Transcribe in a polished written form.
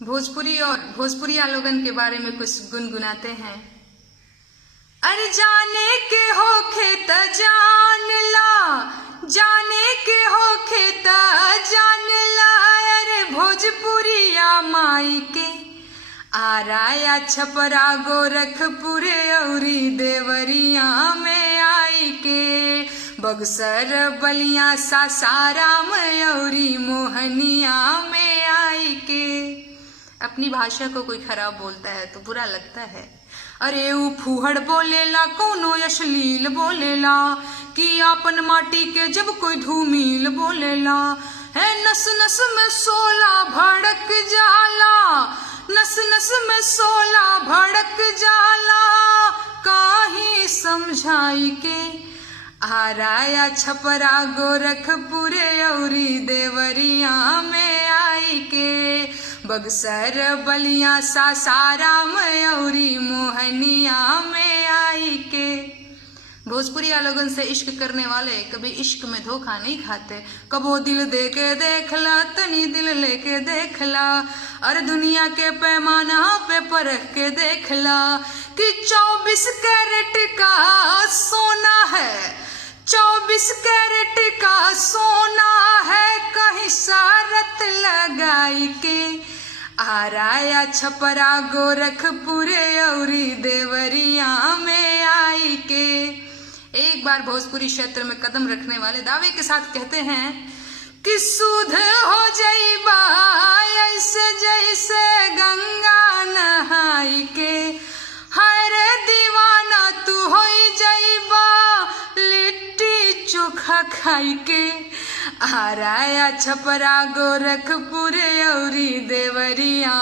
भोजपुरी और भोजपुरिया लोगन के बारे में कुछ गुनगुनाते हैं। अरे जाने के होखे त जान ला, जाने के होखे त जान ला। अरे भोजपुरिया माई के आराया छपरा गोरखपुर औरी देवरिया में आई के, बक्सर बलिया सासाराम औरी मोहनिया में आई के। अपनी भाषा को कोई खराब बोलता है तो बुरा लगता है। अरे ऊ फूहड़ बोलेला कोनो अश्लील बोलेला, कि आपन माटी के जब कोई धूमिल बोलेला। है नस नस में सोला भड़क जाला, नस नस में सोला भड़क जाला। काहे समझाई के आराया छपरा गोरखपुर औरी देवरिया में आई के, बक्सर बलिया सासाराम औरी मोहनिया में आई के। भोजपुरिया लोगन से इश्क करने वाले कभी इश्क में धोखा नहीं खाते। कबो दिल दे के देखला, तनी दिल लेके देखला, और दुनिया के पैमाना पे परख के देखला कि 24 कैरेट का सोना है, 24 कैरेट का सोना है। कहीं शरत लगाई के आराया छपरा गोरखपुर औरी देवरिया में आई के। एक बार भोजपुरी क्षेत्र में कदम रखने वाले दावे के साथ कहते हैं कि शुद्ध हो जाइबा ऐसे जैसे गंगा नहाई के। हाय रे दीवाना तू हो जाइबा लिट्टी चोखा खाई के। आराया छपरा गोरखपुर औरी देवरिया